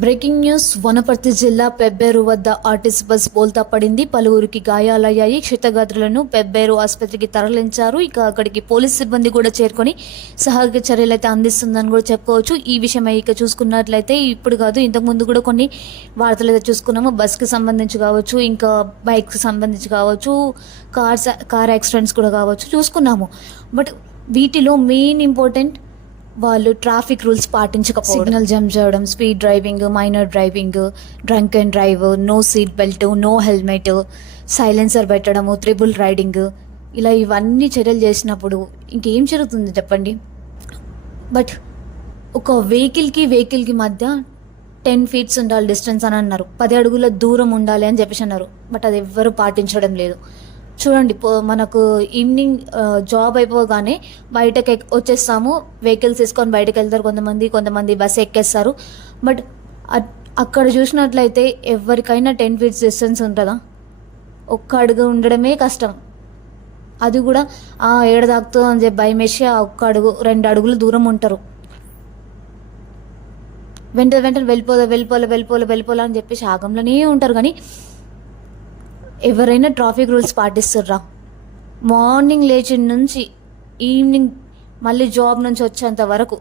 Breaking news. Wanaparthy జిల్లా పెబ్బేరు వద్ద RTC bus బోల్తా పడింది. పలువురికి గాయాలయ్యాయి. క్షతగాత్రులను పెబ్బేరు ఆసుపత్రికి తరలించారు. ఇక అక్కడికి పోలీస్ సిబ్బంది కూడా చేరుకొని సహాయక చర్యలు అయితే అందిస్తుందని కూడా చెప్పుకోవచ్చు. ఈ విషయమై ఇక చూసుకున్నట్లయితే ఇప్పుడు కాదు, ఇంతకుముందు కూడా కొన్ని వార్తలు అయితే చూసుకున్నాము. బస్కి సంబంధించి కావచ్చు, ఇంకా బైక్కి సంబంధించి కావచ్చు, కార్ యాక్సిడెంట్స్ కూడా కావచ్చు చూసుకున్నాము. బట్ వీటిలో మెయిన్ ఇంపార్టెంట్ వాళ్ళు ట్రాఫిక్ రూల్స్ పాటించకపోవడం, సిగ్నల్ జంప్ చేయడం, speed driving, minor driving, drunk and drive, no seat belt, no helmet, silencer పెట్టడము, త్రిబుల్ రైడింగ్, ఇలా ఇవన్నీ చర్యలు చేసినప్పుడు ఇంకేం జరుగుతుంది చెప్పండి. బట్ ఒక వెహికల్కి మధ్య 10 feet ఉండాలి డిస్టెన్స్ అని అన్నారు. 10 అడుగుల దూరం ఉండాలి అని చెప్పేసి అన్నారు. బట్ అది ఎవ్వరూ పాటించడం లేదు. చూడండి, మనకు ఈవినింగ్ జాబ్ అయిపోగానే బయటకు వచ్చేస్తాము, వెహికల్స్ తీసుకొని బయటకు వెళ్తారు కొంతమంది బస్సు ఎక్కేస్తారు. బట్ అక్కడ చూసినట్లయితే ఎవరికైనా 10 feet డిస్టెన్స్ ఉంటుందా? ఒక్క అడుగు ఉండడమే కష్టం. అది కూడా ఏడ తాకుతుందో అని చెప్పి భయం వేసి ఒక్క అడుగు 2 అడుగులు దూరం ఉంటారు. వెంటనే వెళ్ళిపోలే అని చెప్పేసి ఆగంలోనే ఉంటారు. కానీ ఎవరైనా ట్రాఫిక్ రూల్స్ పాటిస్తుర్రా? మార్నింగ్ లేచిన నుంచి ఈవినింగ్ మళ్ళీ జాబ్ నుంచి వచ్చేంత వరకు,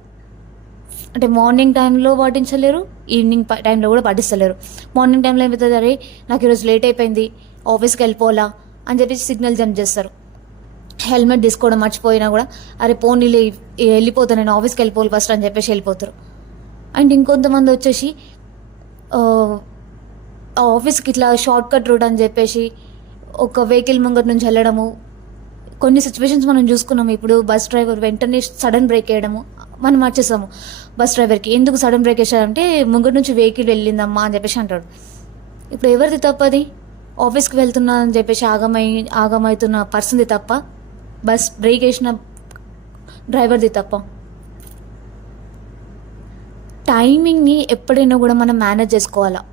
అంటే మార్నింగ్ టైంలో పాటించలేరు, ఈవినింగ్ టైంలో కూడా పాటిస్తలేరు. మార్నింగ్ టైంలో ఏమవుతుంది, అరే నాకు ఈరోజు లేట్ అయిపోయింది, ఆఫీస్కి వెళ్ళిపోవాలా అని చెప్పేసి సిగ్నల్ జంప్ చేస్తారు. హెల్మెట్ తీసుకోవడం మర్చిపోయినా కూడా అరే పోనీలే వెళ్ళిపోతాను, నేను ఆఫీస్కి వెళ్ళిపోవాలి ఫస్ట్ అని చెప్పేసి వెళ్ళిపోతారు. అండ్ ఇంకొంతమంది వచ్చేసి ఆఫీస్కి ఇట్లా షార్ట్ కట్ రూట్ అని చెప్పేసి ఒక వెహికల్ ముంగట్ నుంచి వెళ్ళడము. కొన్ని సిచ్యువేషన్స్ మనం చూసుకున్నాము. ఇప్పుడు బస్ డ్రైవర్ వెంటనే సడన్ బ్రేక్ వేయడము, మనం మార్చేసాము. బస్ డ్రైవర్కి ఎందుకు సడన్ బ్రేక్ వేసాడంటే ముంగట్ నుంచి వెహికల్ వెళ్ళిందమ్మా అని చెప్పేసి అంటాడు. ఇప్పుడు ఎవరిది తప్పది? ఆఫీస్కి వెళ్తున్నా అని చెప్పేసి ఆగమవుతున్న పర్సన్ది తప్ప, బస్ బ్రేక్ వేసిన డ్రైవర్ది తప్ప. టైమింగ్ని ఎప్పుడైనా కూడా మనం మేనేజ్ చేసుకోవాలా.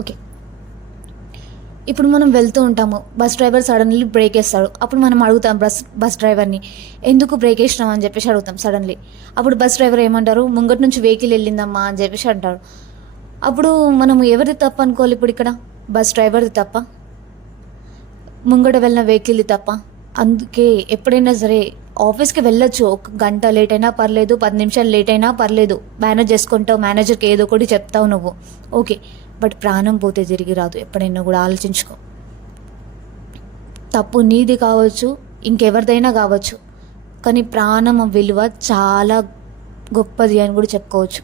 ఓకే, ఇప్పుడు మనం వెళ్తూ ఉంటాము, బస్ డ్రైవర్ సడన్లీ బ్రేక్ వేస్తాడు. అప్పుడు మనం అడుగుతాం బస్ డ్రైవర్ని, ఎందుకు బ్రేక్ వేసినాం అని చెప్పేసి అడుగుతాం సడన్లీ. అప్పుడు బస్ డ్రైవర్ ఏమంటారు, ముంగటి నుంచి వెహికల్ వెళ్ళిందమ్మా అని చెప్పేసి అంటారు. అప్పుడు మనం ఎవరిది తప్ప అనుకోవాలి? ఇప్పుడు ఇక్కడ బస్ డ్రైవర్ది తప్ప, ముంగట వెళ్ళిన వెహికల్ది తప్ప. అందుకే ఎప్పుడైనా సరే ఆఫీస్కి వెళ్ళొచ్చు, 1 గంట లేట్ అయినా పర్లేదు, 10 నిమిషాలు లేట్ అయినా పర్లేదు, మేనేజ్ చేసుకుంటావు, మేనేజర్కి ఏదో ఒకటి చెప్తావు నువ్వు, ఓకే. బట్ ప్రాణం పోతే తిరిగి రాదు. ఎప్పుడైనా కూడా ఆలోచించుకో. తప్పు నీది కావచ్చు, ఇంకెవరిదైనా కావచ్చు, కానీ ప్రాణం విలువ చాలా గొప్పది అని కూడా చెప్పుకోవచ్చు.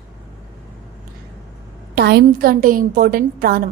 టైం కంటే ఇంపార్టెంట్ ప్రాణం.